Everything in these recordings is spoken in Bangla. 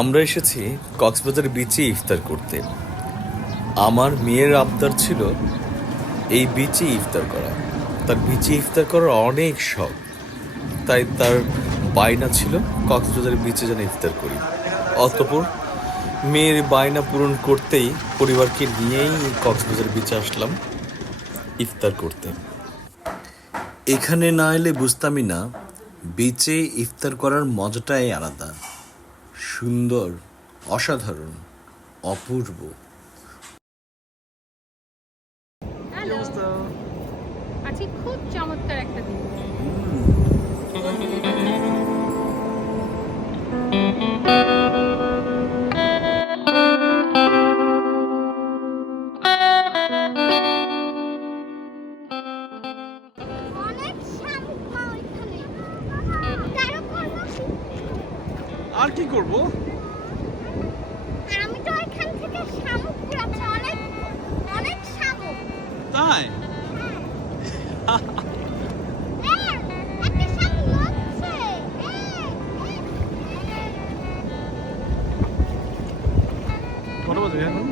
আমরা এসেছি কক্সবাজার বিচে ইফতার করতে। আমার মেয়ের আবদার ছিল এই বিচে ইফতার করা। তার বিচে ইফতার করার অনেক শখ, তাই তার বায়না ছিল কক্সবাজার বিচে যেন ইফতার করি। অতঃপর মেয়ের বায়না পূরণ করতেই পরিবারকে নিয়েই কক্সবাজার বিচে আসলাম ইফতার করতে। এখানে না এলে বুঝতামই না বিচে ইফতার করার মজাটাই আলাদা, সুন্দর, অসাধারণ, অপূর্ব। হ্যালো, আজকে খুব চমৎকার একটা দিন। আর কি করব? আমি তো এখান থেকে শামুক কুড়াচ্ছি, অনেক অনেক শামুক। তাই? একটা শামুক লড়ছে। কটা বাজে এখন?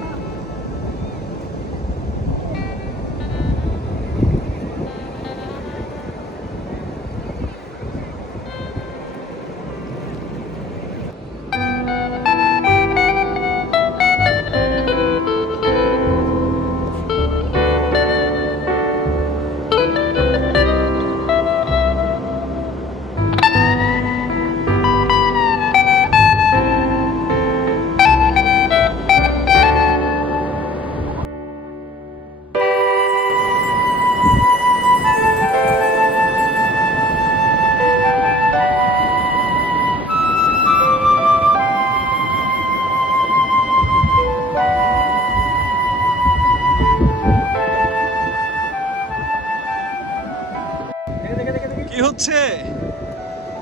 কি হচ্ছে?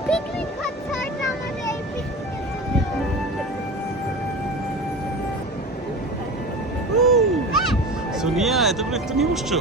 পিকনিক হচ্ছে, এটা আমাদের এই পিকনিকের জন্য। সোনিয়া, এতগুলো একটু নিয়ে বসছো?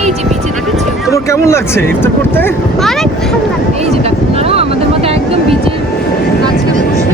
এই যে বিচে দেখেছো, তোমার কেমন লাগছে ইফতার করতে? অনেক ভালো লাগে। এই যে দেখো আপনারা আমাদের মতো একদম বিচের কাছে বসে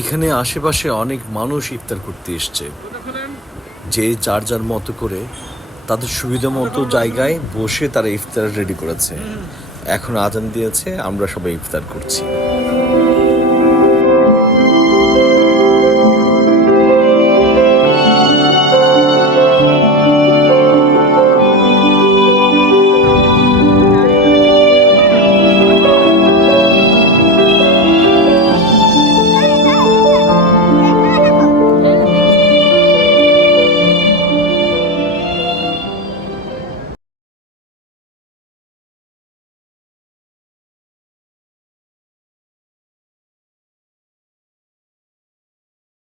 এখানে আশেপাশে অনেক মানুষ ইফতার করতে এসছে, যে যার যার মতো করে তাদের সুবিধা মতো জায়গায় বসে তারা ইফতার রেডি করেছে। এখন আজান দিয়েছে, আমরা সবাই ইফতার করছি।